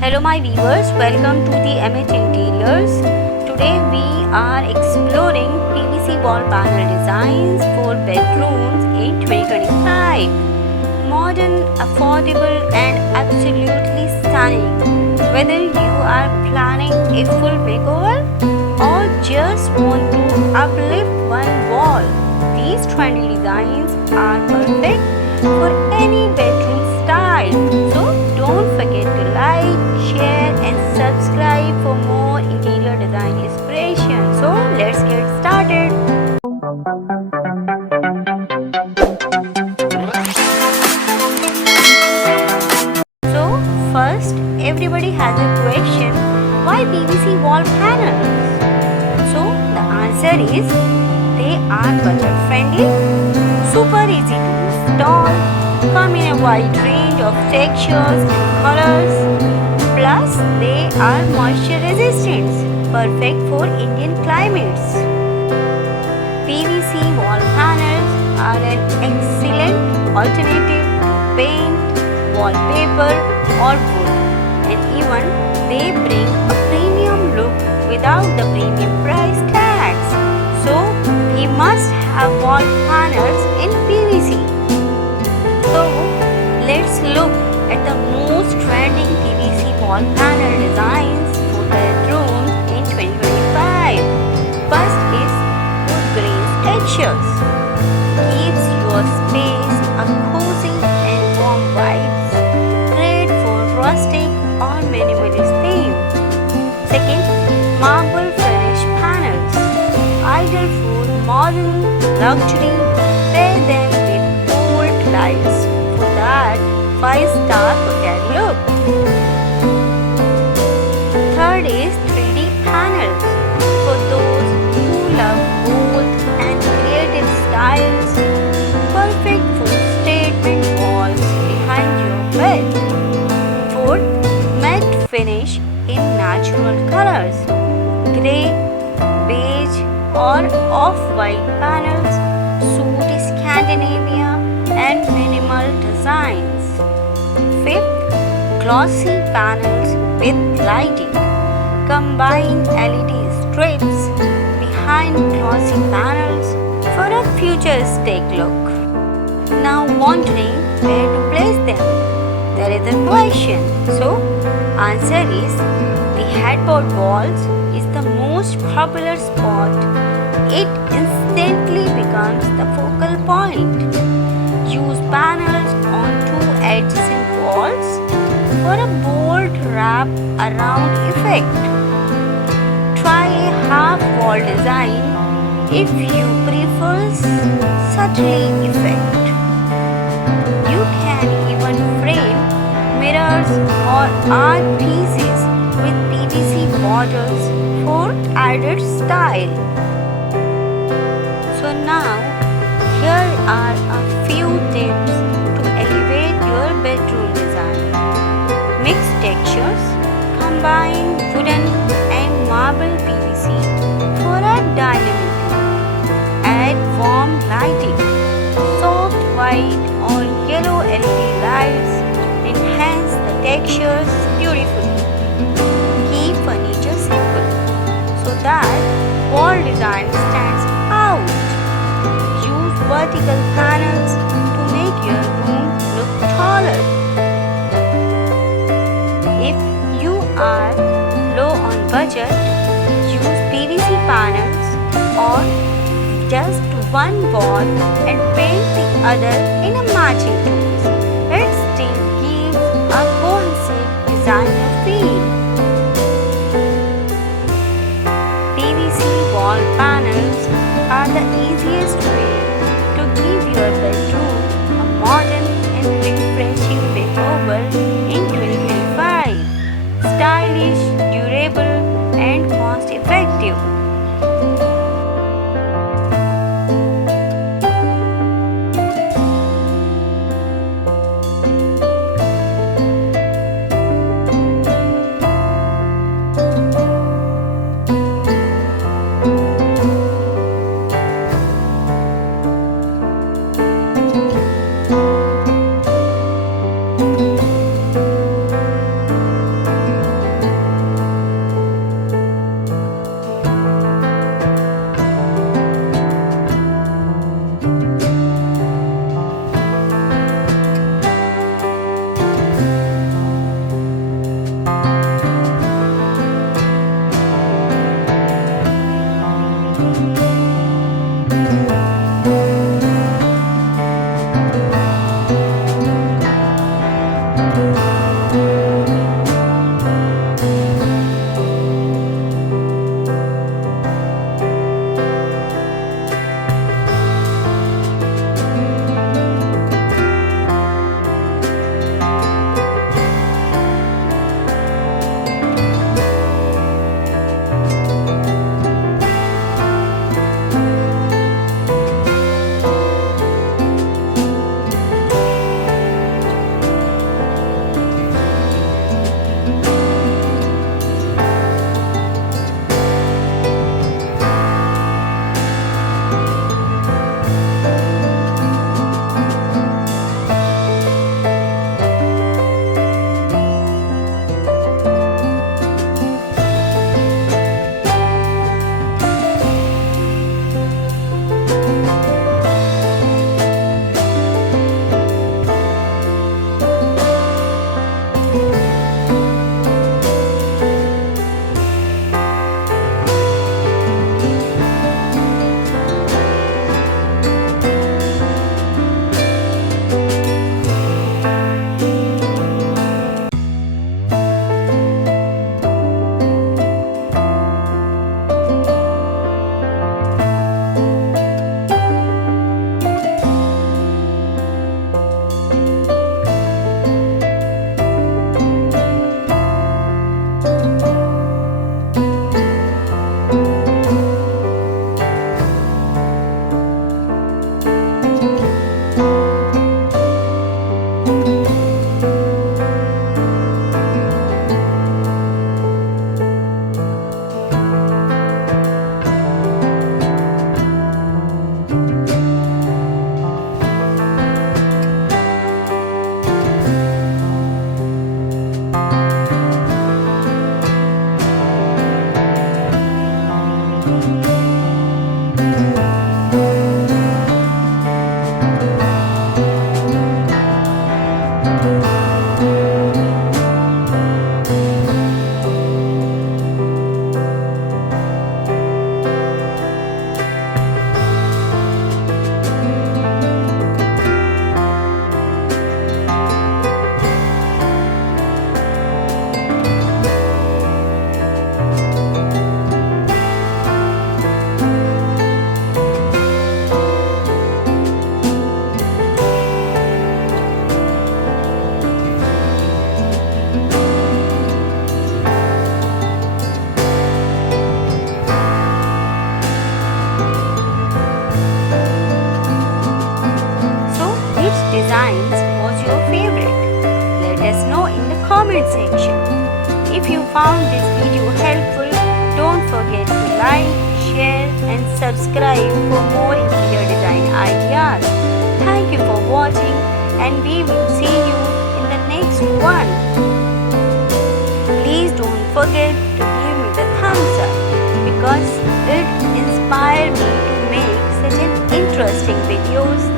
Hello my viewers, welcome to the MH Interiors. Today we are exploring PVC wall panel designs for bedrooms in 2025. Modern, affordable and absolutely stunning. Whether you are planning a full makeover or just want to uplift one wall, these trendy designs are perfect for any bedroom style. So don't forget to like, share and subscribe for more interior design inspiration. So let's get started. So first, everybody has a question, why PVC wall panels? So the answer is they are budget friendly, super easy to install, come in a wide range of textures and colors, plus they are moisture resistant, perfect for Indian climates. PVC wall panels are an excellent alternative to paint, wallpaper or wood, and even they bring a premium look without the premium price tags. So we must have wall panels in PVC. So let's look at the most trending PVC wall panel designs for bedrooms in 2025. First is wood grain textures. Gives your space a cozy and warm vibes. Great for rustic or minimalist theme. Second, marble finish panels. Ideal for modern luxury. Pair them with gold lights for that 5-star hotel look. Third is 3D panels. For those who love bold and creative styles, perfect for statement walls behind your bed. Fourth, matte finish in natural colors. Grey, beige or off-white panels suit Scandinavia and minimal designs. Fifth, glossy panels with lighting. Combine LED strips behind glossy panels for a futuristic look. Now wondering where to place them? There is a question. So, answer is the headboard walls is the most popular spot. It instantly becomes the focal point. Use panels on two adjacent walls for a bold wrap around effect. Try a half wall design if you prefer subtle effect. You can even frame mirrors or art pieces with PVC borders for added style. So now, here are a few tips to elevate your bedroom design. Mix textures, combine wooden and marble PVC for a dynamic look. Add warm lighting, soft white or yellow LED lights enhance the textures beautifully. Keep furniture simple so that wall design stands out. Use vertical panels to make your room look taller. If you are low on budget, use PVC panels or just one wall and paint the other in a matching tones. It still gives a cohesive designer feel. PVC wall panels are the easiest way to give your bedroom a modern and refreshing makeover in 2025. Stylish, durable and cost effective. comment section. If you found this video helpful, don't forget to like, share and subscribe for more interior design ideas. Thank you for watching and we will see you in the next one. Please don't forget to give me the thumbs up because it inspired me to make such an interesting videos